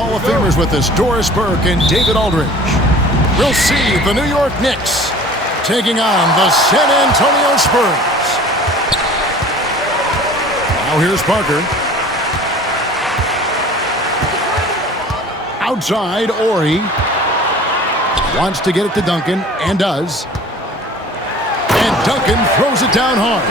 Hall of Famers with us, Doris Burke and David Aldridge. We'll see the New York Knicks taking on the San Antonio Spurs. Now here's Parker. Outside, Ori. Wants to get it to Duncan, and does. And Duncan throws it down hard.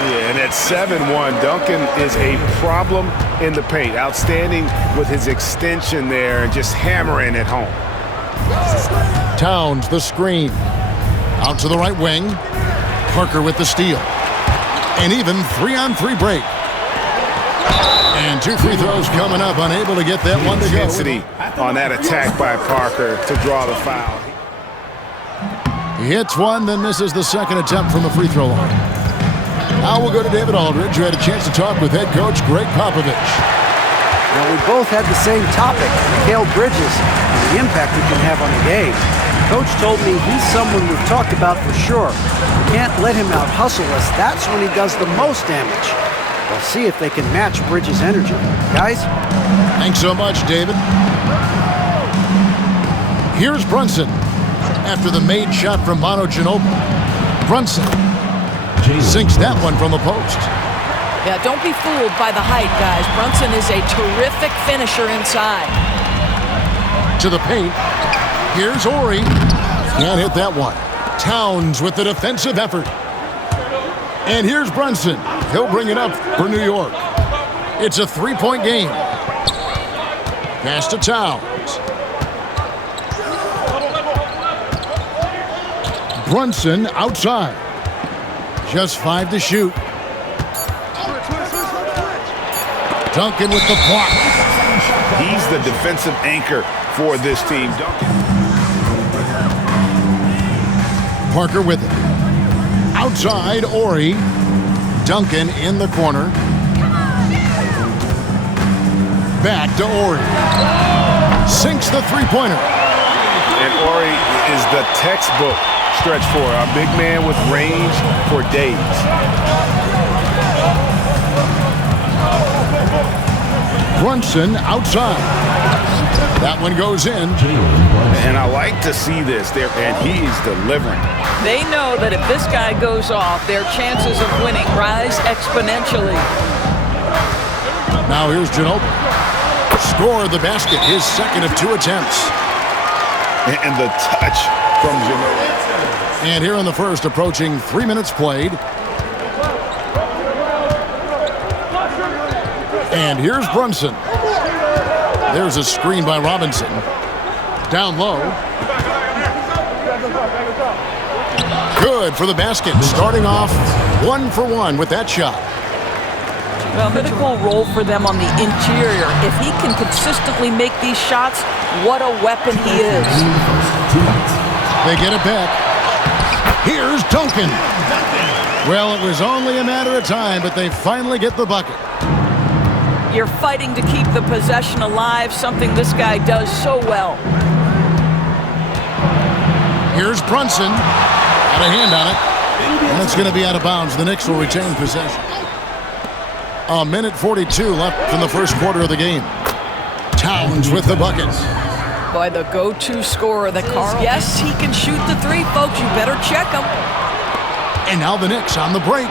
Yeah, and at 7-1, Duncan is a problem in the paint. Outstanding with his extension there and just hammering it home. Towns, the screen. Out to the right wing. Parker with the steal. And even 3-on-3 break. And 2 free throws coming up, unable to get that one to go. Intensity on that attack by Parker to draw the foul. He hits one, then misses the second attempt from the free throw line. Now we'll go to David Aldridge, who had a chance to talk with head coach Greg Popovich. Now, we both had the same topic, Mikal Bridges, and the impact he can have on the game. Coach told me he's someone we've talked about for sure. We can't let him out-hustle us. That's when he does the most damage. We'll see if they can match Bridges' energy. Guys? Thanks so much, David. Here's Brunson. After the made shot from Manu Ginobili. Brunson sinks that one from the post. Yeah, don't be fooled by the height, guys. Brunson is a terrific finisher inside. To the paint. Here's Ori. Can't hit that one. Towns with the defensive effort. And here's Brunson. He'll bring it up for New York. It's a 3-point game. Pass to Towns. Brunson outside. Just 5 to shoot. Duncan with the block. He's the defensive anchor for this team. Duncan. Parker with it. Outside, Ori. Duncan in the corner. Back to Ori. Sinks the three-pointer. And Ori is the textbook stretch four. A big man with range for days. Brunson outside. That one goes in. And I like to see this there, and he's delivering. They know that if this guy goes off, their chances of winning rise exponentially. Now here's Ginobili. Score the basket, his second of 2 attempts. And the touch from Ginobili. And here in the first, approaching 3 minutes played. And here's Brunson. There's a screen by Robinson. Down low. Good for the basket. Starting off 1 for 1 with that shot. Well, critical role for them on the interior. If he can consistently make these shots, what a weapon he is. They get it back. Here's Duncan. Well, it was only a matter of time, but they finally get the bucket. You're fighting to keep the possession alive, something this guy does so well. Here's Brunson. Got a hand on it. And it's going to be out of bounds. The Knicks will retain possession. 1:42 left in the first quarter of the game. Towns with the bucket. By the go-to scorer that Carl. Yes, he can shoot the three, folks. You better check him. And now the Knicks on the break.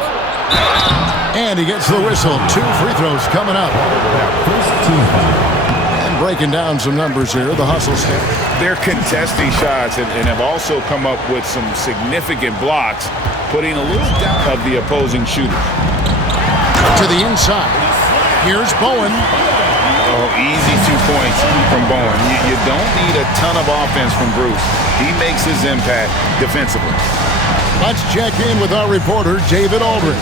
And he gets the whistle. 2 free throws coming up. And breaking down some numbers here, the hustle step. They're contesting shots and have also come up with some significant blocks, putting a little doubt of the opposing shooter. To the inside. Here's Bowen. Oh, easy 2 points from Bowen. You don't need a ton of offense from Bruce. He makes his impact defensively. Let's check in with our reporter, David Aldridge.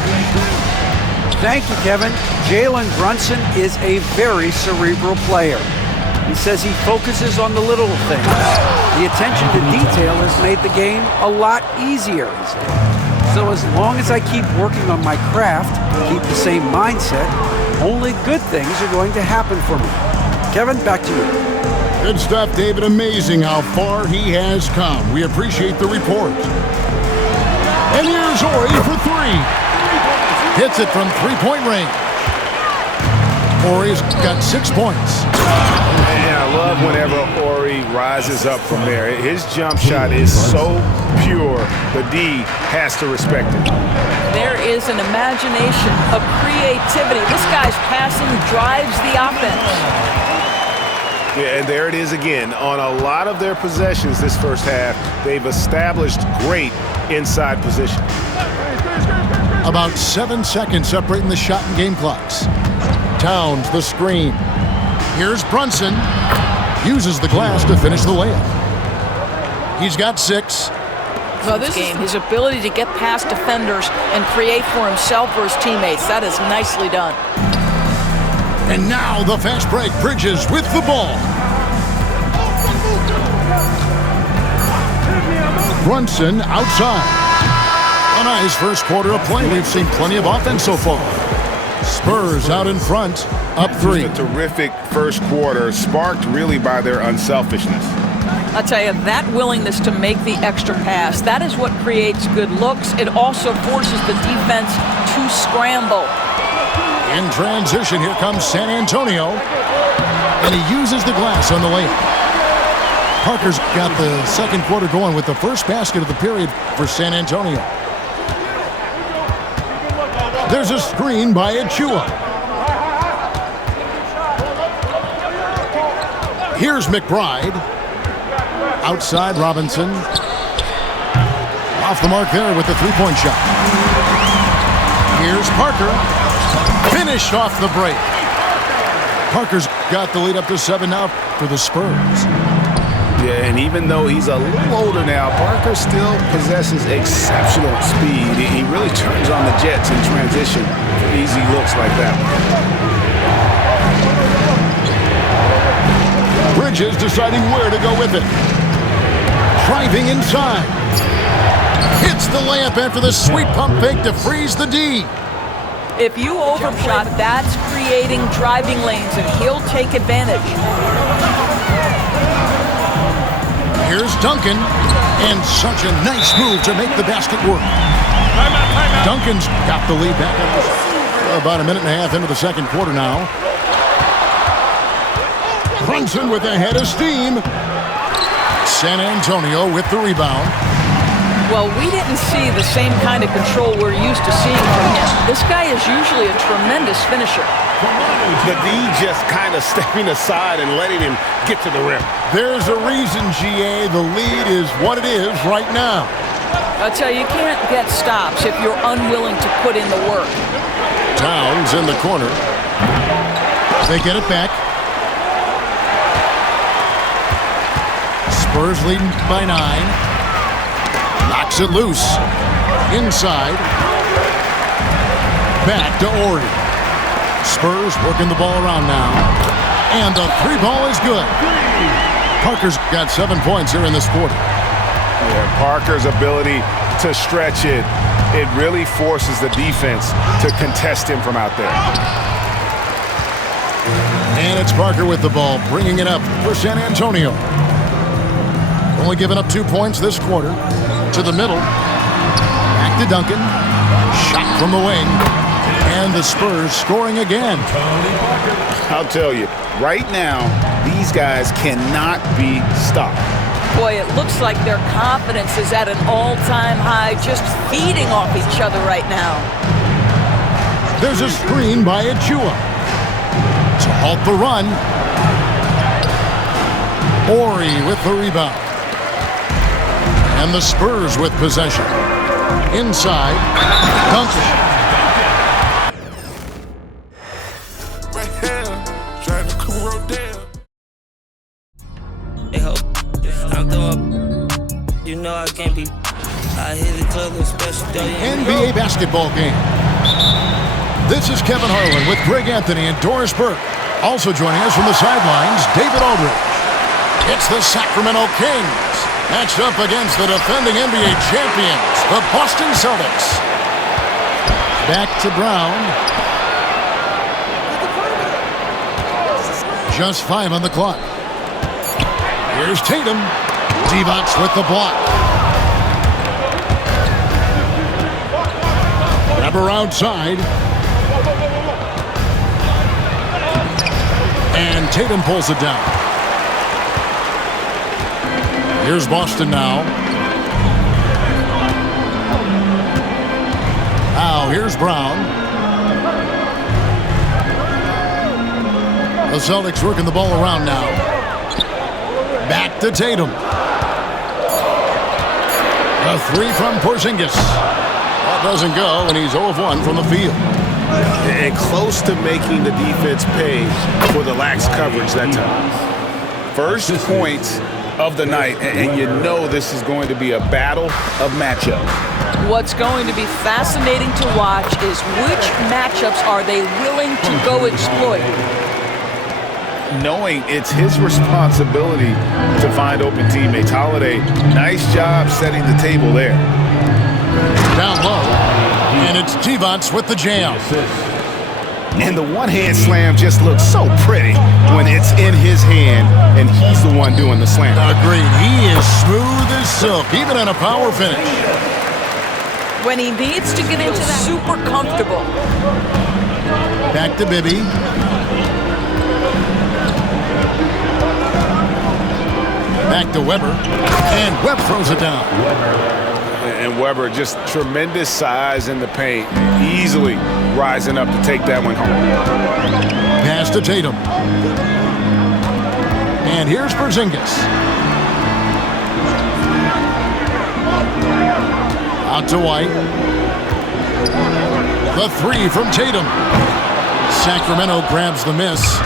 Thank you, Kevin. Jalen Brunson is a very cerebral player. He says he focuses on the little things. The attention to detail has made the game a lot easier, he said. So as long as I keep working on my craft, keep the same mindset, only good things are going to happen for me. Kevin, back to you. Good stuff, David. Amazing how far he has come. We appreciate the report. And here's Ori for 3. Hits it from 3-point range. Ori's got 6 points. And I love whenever Ori rises up from there. His jump shot is so pure, the D has to respect it. There is an imagination of creativity. This guy's passing drives the offense. Yeah, and there it is again. On a lot of their possessions this first half, they've established great inside position. About 7 seconds separating the shot and game clocks. Towns the screen. Here's Brunson. Uses the glass to finish the layup. He's got 6. Well, this game, his ability to get past defenders and create for himself or his teammates, that is nicely done. And now the fast break. Bridges with the ball. Brunson outside. A nice first quarter of play. We've seen plenty of offense so far. Spurs out in front, up 3. A terrific first quarter, sparked really by their unselfishness. I'll tell you, that willingness to make the extra pass, that is what creates good looks. It also forces the defense to scramble. In transition, here comes San Antonio. And he uses the glass on the layup. Parker's got the second quarter going with the first basket of the period for San Antonio. There's a screen by HOU. Here's McBride. Outside Robinson. Off the mark there with the three-point shot. Here's Parker. Finished off the break. Parker's got the lead up to 7 now for the Spurs. Yeah, and even though he's a little older now, Parker still possesses exceptional speed. He really turns on the jets in transition for easy looks like that. Bridges deciding where to go with it. Driving inside. Hits the layup after the sweet pump fake to freeze the D. If you overshot, that's creating driving lanes, and he'll take advantage. Here's Duncan, and such a nice move to make the basket work. Duncan's got the lead back up about a minute and a half into the second quarter now. Brunson with a head of steam. San Antonio with the rebound. Well, we didn't see the same kind of control we're used to seeing from him. This guy is usually a tremendous finisher. The D just kind of stepping aside and letting him get to the rim. There's a reason, GA, the lead is what it is right now. I'll tell you, you can't get stops if you're unwilling to put in the work. Towns in the corner. They get it back. Spurs leading by 9. Knocks it loose. Inside. Back to Ori. Spurs working the ball around now. And the 3 ball is good. Parker's got 7 points here in this quarter. Yeah, Parker's ability to stretch it, it really forces the defense to contest him from out there. And it's Parker with the ball, bringing it up for San Antonio. Only giving up 2 points this quarter. To the middle. Back to Duncan. Shot from the wing. And the Spurs scoring again. I'll tell you, right now, these guys cannot be stopped. Boy, it looks like their confidence is at an all-time high, just feeding off each other right now. There's a screen by HOU to halt the run. Ori with the rebound. And the Spurs with possession. Inside, Duncan. I can't be. I hit the club with special day. NBA basketball game. This is Kevin Harlan with Greg Anthony and Doris Burke. Also joining us from the sidelines, David Aldridge. It's the Sacramento Kings matched up against the defending NBA champions, the Boston Celtics. Back to Brown. Just 5 on the clock. Here's Tatum. Divac with the block. Grabber outside. And Tatum pulls it down. Here's Boston now. Now here's Brown. The Celtics working the ball around now. Back to Tatum. A three from Porzingis. That doesn't go, and he's 0 of 1 from the field. And close to making the defense pay for the lax coverage that time. First points of the night, and you know this is going to be a battle of matchup. What's going to be fascinating to watch is which matchups are they willing to go exploit. Knowing it's his responsibility to find open teammates. Holiday, nice job setting the table there. Down low, and it's Divac with the jam. And the one-hand slam just looks so pretty when it's in his hand and he's the one doing the slam. Agreed. He is smooth as silk, even in a power finish. When he needs to get into that, super comfortable. Back to Bibby. Back to Weber. And Webb throws it down. And Weber, just tremendous size in the paint, easily rising up to take that one home. Pass to Tatum. And here's Porzingis. Out to White. The three from Tatum. Sacramento grabs the miss.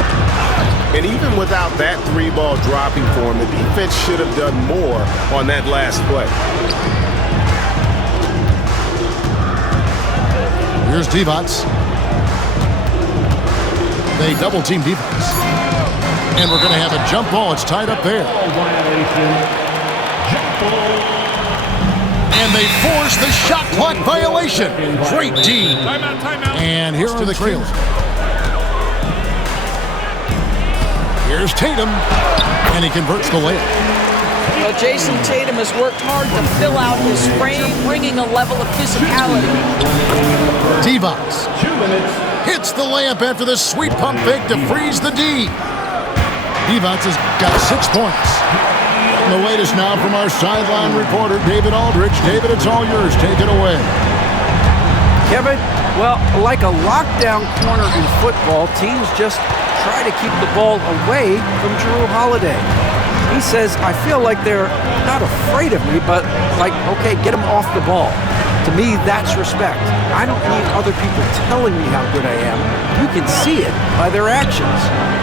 And even without that three ball dropping for him, the defense should have done more on that last play. Here's Divac. They double team Divac. And we're going to have a jump ball. It's tied up there. And they force the shot clock violation. Great D. And here are the Trails. Here's Tatum. And he converts the layup. Well, Jason Tatum has worked hard to fill out his frame, bringing a level of physicality. Divac hits the layup after the sweet pump fake to freeze the D. Divac has got 6 points. And the latest now from our sideline reporter, David Aldridge. David, it's all yours. Take it away. Kevin, well, like a lockdown corner in football, teams just try to keep the ball away from Jrue Holiday. He says, I feel like they're not afraid of me, but like, okay, get them off the ball. To me, that's respect. I don't need other people telling me how good I am. You can see it by their actions.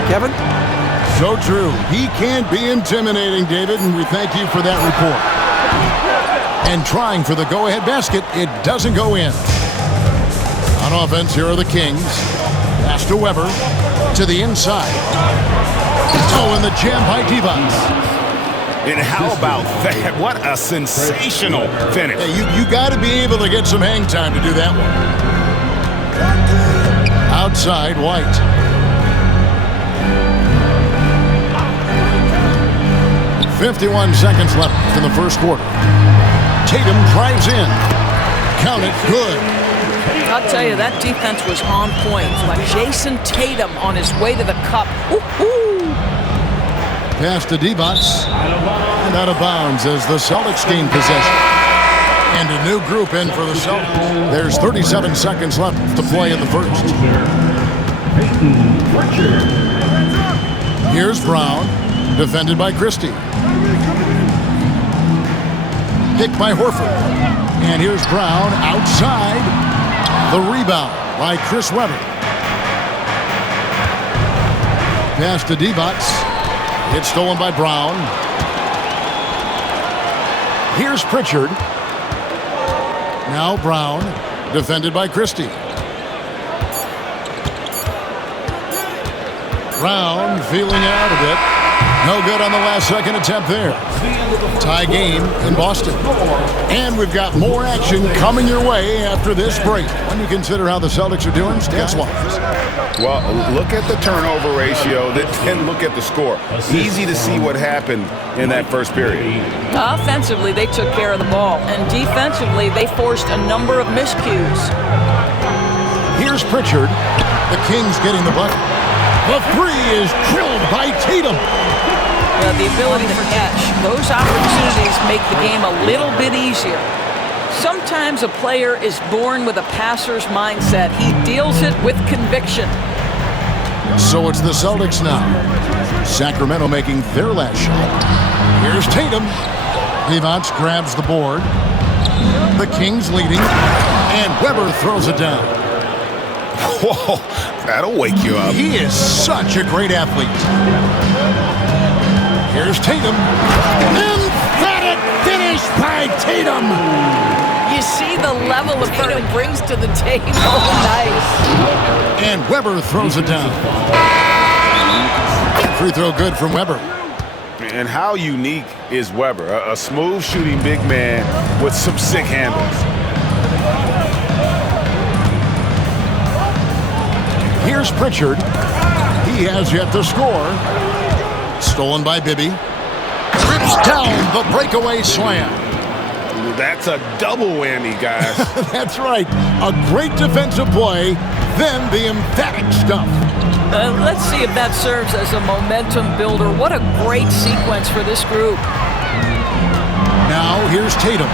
Kevin? So true. He can't be intimidating, David, and we thank you for that report. And trying for the go-ahead basket, it doesn't go in. On offense, here are the Kings. Pass to Weber. To the inside. Oh, and the jam by Divac. And how about that? What a sensational finish. Yeah, you got to be able to get some hang time to do that one. Outside, White. .51 seconds left in the first quarter. Tatum drives in. Count it, good. I'll tell you, that defense was on point. Like Jason Tatum on his way to the cup. Woo-hoo! Pass to Divac. And out of bounds as the Celtics gain possession. And a new group in for the Celtics. There's 37 seconds left to play in the first. Here's Brown. Defended by Christie. Picked by Horford. And here's Brown outside. The rebound by Chris Webber. Pass to Divac. It's stolen by Brown. Here's Pritchard. Now Brown. Defended by Christie. Brown feeling it out a bit. No good on the last second attempt there. Tie game in Boston. And we've got more action coming your way after this break. When you consider how the Celtics are doing, stats-wise. Well, look at the turnover ratio, then look at the score. Easy to see what happened in that first period. Offensively, they took care of the ball. And defensively, they forced a number of miscues. Here's Pritchard. The Kings getting the bucket. The three is drilled by Tatum. The ability to catch. Those opportunities make the game a little bit easier. Sometimes a player is born with a passer's mindset. He deals it with conviction. So it's the Celtics now. Sacramento making their last shot. Here's Tatum. Divac grabs the board. The Kings leading. And Weber throws it down. Whoa, that'll wake you up. He is such a great athlete. Here's Tatum. Emphatic finish by Tatum. You see the level of Tatum brings to the table. Nice. And Weber throws it down. Free throw good from Weber. And how unique is Weber? A smooth shooting big man with some sick handles. Here's Pritchard. He has yet to score. Stolen by Bibby. Rips down the breakaway slam. That's a double whammy, guys. That's right. A great defensive play, then the emphatic stuff. Let's see if that serves as a momentum builder. What a great sequence for this group. Now here's Tatum.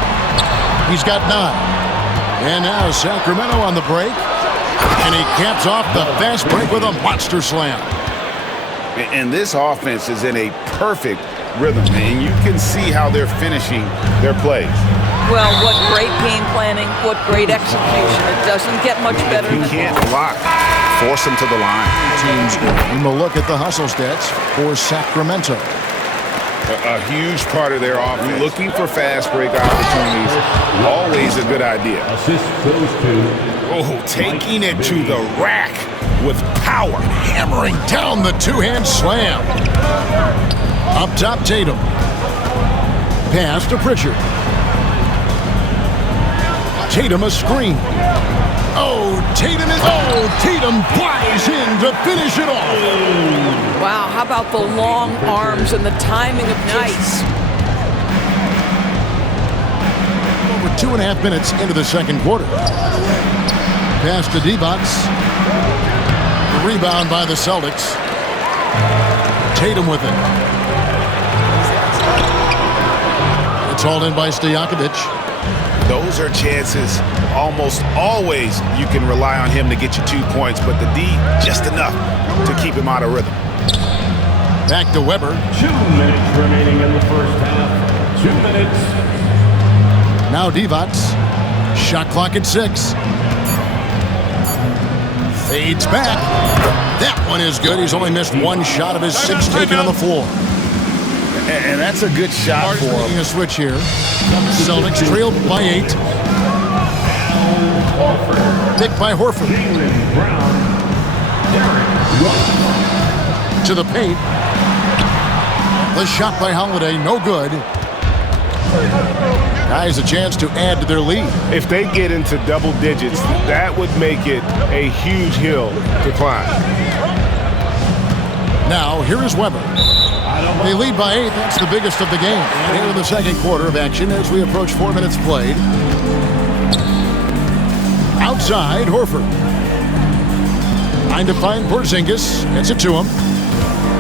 He's got 9. And now Sacramento on the break. And he caps off the fast break with a monster slam. And this offense is in a perfect rhythm, and you can see how they're finishing their plays. Well, what great game planning, what great execution. It doesn't get much better than You can't block. Force them to the line. Teams taking a look at the hustle stats for Sacramento. A huge part of their offense. Looking for fast break opportunities, always a good idea. Assist goes to... Oh, taking it to the rack with power. Hammering down the two-hand slam. Up top, Tatum. Pass to Pritchard. Tatum a screen. Tatum flies in to finish it off. Wow, how about the long arms and the timing of nice. Over 2.5 minutes into the second quarter. Pass to Divac. The rebound by the Celtics. Tatum with it. It's hauled in by Stojakovic. Those are chances almost always you can rely on him to get you 2 points, but the D just enough to keep him out of rhythm. Back to Weber. 2 minutes remaining in the first half. 2 minutes. Now Divac. Shot clock at 6. Fades back. That one is good. He's only missed 1 shot of his 6 taken on the floor. And that's a good shot for him. Making a switch here. Celtics trailed by 8. Picked by Horford. To the paint. The shot by Holiday, no good. Guys, a chance to add to their lead. If they get into double digits, that would make it a huge hill to climb. Now, here is Weber. They lead by 8. That's the biggest of the game. And here in the second quarter of action as we approach 4 minutes played. Outside, Horford. Trying to find Porzingis. Gets it to him.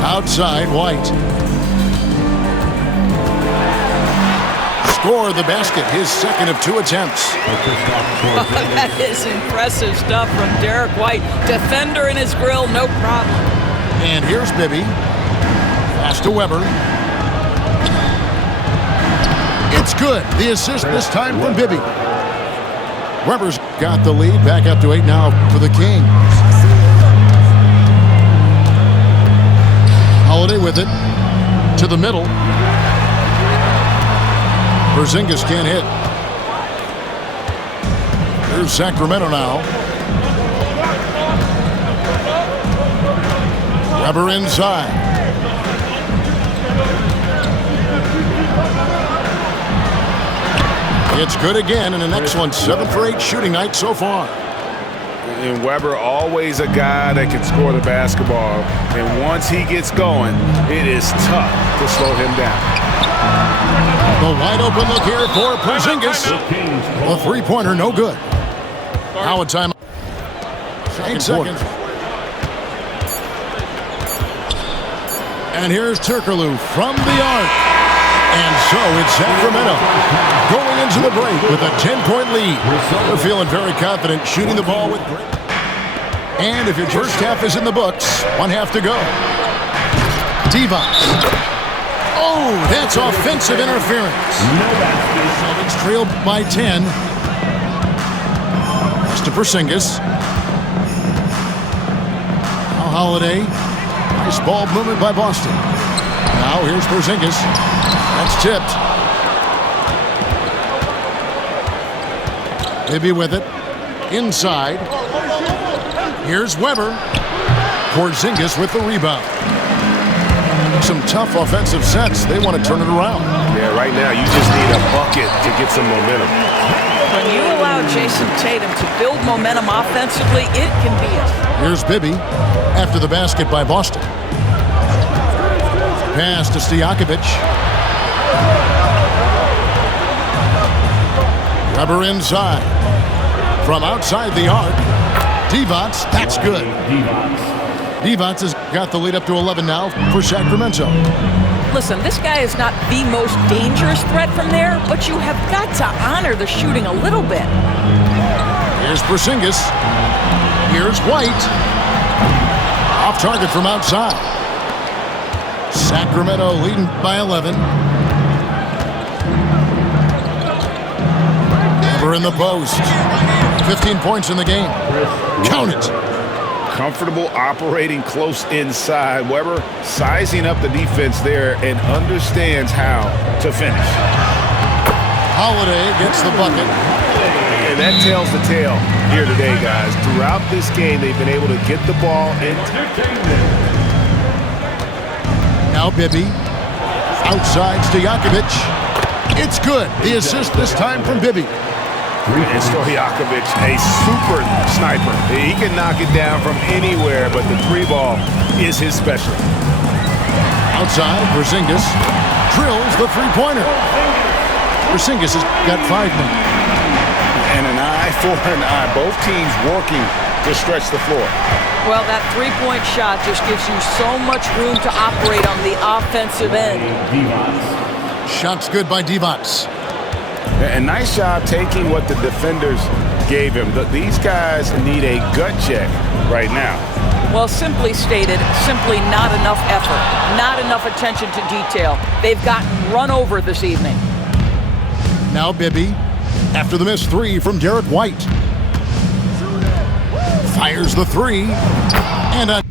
Outside, White. Score the basket. His second of 2 attempts. That is impressive stuff from Derek White. Defender in his grill, no problem. And here's Bibby. Pass to Weber. It's good. The assist this time from Bibby. Weber's got the lead. Back up to 8 now for the Kings. Holiday with it. To the middle. Porzingis can't hit. Here's Sacramento now. Weber inside. It's good again, and an excellent 7 for 8 shooting night so far. And Weber, always a guy that can score the basketball. And once he gets going, it is tough to slow him down. The wide open look here for Porzingis. The three-pointer, no good. Now a timeout. 8 seconds. And here's Turkoglu from the arc. And so it's Sacramento going into the break with a 10-point lead. They're feeling very confident shooting the ball with great. And if your first half is in the books, one half to go. Divac. Oh, that's offensive interference. Celtics trailed by 10. Pass to Porzingis. Now Holiday. Nice ball movement by Boston. Now here's Porzingis. That's tipped. Bibby with it. Inside. Here's Weber. Porzingis with the rebound. Some tough offensive sets. They want to turn it around. Yeah, right now you just need a bucket to get some momentum. When you allow Jason Tatum to build momentum offensively, it can be it. Here's Bibby after the basket by Boston. Pass to Stojakovic. Weber inside. From outside the arc. Divac, that's good. Divac has got the lead up to 11 now for Sacramento. Listen, this guy is not the most dangerous threat from there, but you have got to honor the shooting a little bit. Here's Porzingis. Here's White. Off target from outside. Sacramento leading by 11. Weber in the post. 15 points in the game. Count it. Comfortable operating close inside. Weber sizing up the defense there and understands how to finish. Holiday gets the bucket. And that tells the tale here today, guys. Throughout this game, they've been able to get the ball in. Now Bibby. Outside Stojakovic. It's good. The assist this time from Bibby. And Stojakovic, a super sniper. He can knock it down from anywhere, but the three ball is his specialty. Outside, Porzingis drills the three-pointer. Porzingis has got 5 men. And an eye for an eye. Both teams working to stretch the floor. Well, that three-point shot just gives you so much room to operate on the offensive end. Shot's good by Divac. And nice job taking what the defenders gave him. These guys need a gut check right now. Well, simply stated, simply not enough effort, not enough attention to detail. They've gotten run over this evening. Now Bibby, after the missed 3 from Derek White. Fires the 3. And a...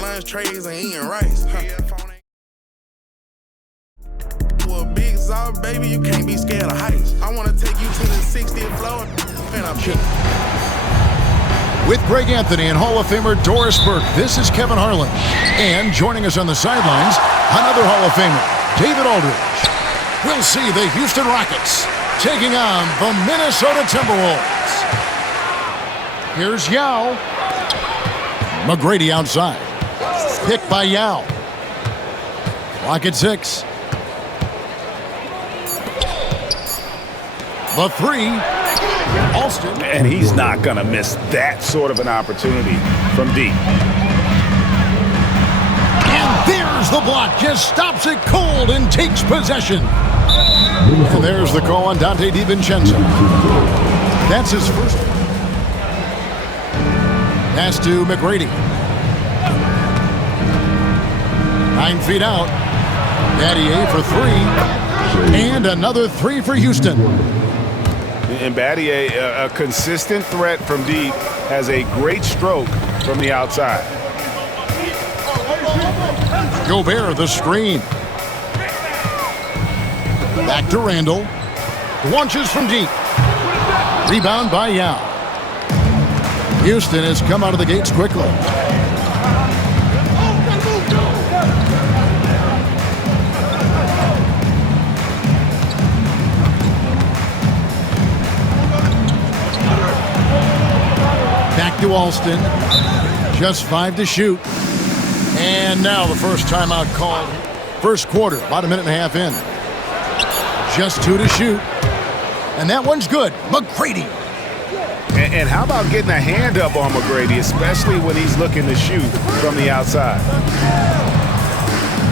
Lunch trays and eating rice. Big Zod, baby, you can't be scared of heights. I want to take you to the 60th floor and I'm With Greg Anthony and Hall of Famer Doris Burke, this is Kevin Harlan. And joining us on the sidelines, another Hall of Famer, David Aldridge. We'll see the Houston Rockets taking on the Minnesota Timberwolves. Here's Yao. McGrady outside. Picked by Yao. Clock at 6. The 3, Alston. And he's not going to miss that sort of an opportunity from deep. And there's the block. Just stops it cold and takes possession. And there's the call on Dante DiVincenzo. That's his first. Pass to McGrady. 9 feet out. Battier for 3. And another 3 for Houston. And Battier, a consistent threat from deep, has a great stroke from the outside. Gobert, the screen. Back to Randall. Launches from deep. Rebound by Yao. Houston has come out of the gates quickly. Back to Alston. Just 5 to shoot. And now the first timeout called. First quarter, about a minute and a half in. Just 2 to shoot. And that one's good. McGrady. And how about getting a hand up on McGrady, especially when he's looking to shoot from the outside?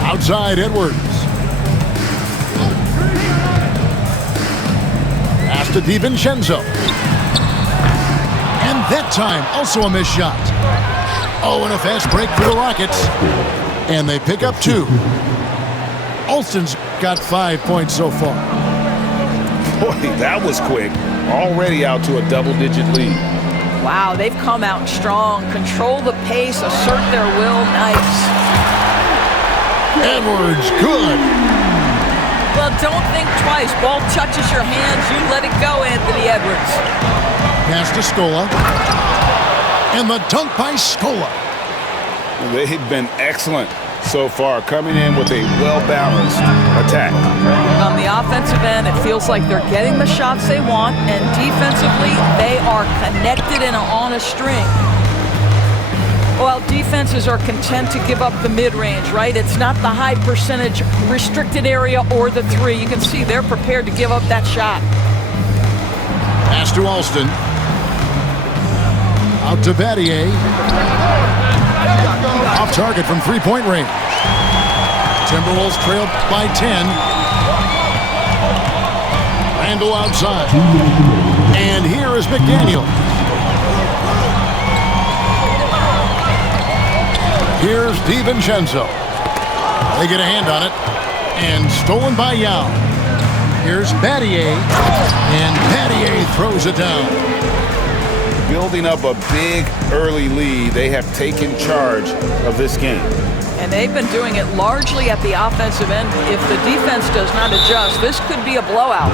Outside Edwards. Pass to DiVincenzo. And that time, also a missed shot. Oh, and a fast break for the Rockets. And they pick up 2. Alston's got 5 points so far. Boy, that was quick. Already out to a double-digit lead. Wow, they've come out strong. Control the pace, assert their will. Nice. Edwards, good. Well, don't think twice. Ball touches your hands, you let it go, Anthony Edwards. Pass to Scola. And the dunk by Scola. They've been excellent so far, coming in with a well-balanced attack. On the offensive end, it feels like they're getting the shots they want, and defensively, they are connected and on a string. Well, defenses are content to give up the mid-range, right? It's not the high percentage restricted area or the 3. You can see they're prepared to give up that shot. Pass to Alston. Out to Battier. Off target from 3-point range. Timberwolves trail by 10. Randall outside. And here is McDaniel. Here's DiVincenzo. They get a hand on it. And stolen by Yao. Here's Battier. And Battier throws it down. Building up a big early lead, they have taken charge of this game. And they've been doing it largely at the offensive end. If the defense does not adjust, this could be a blowout.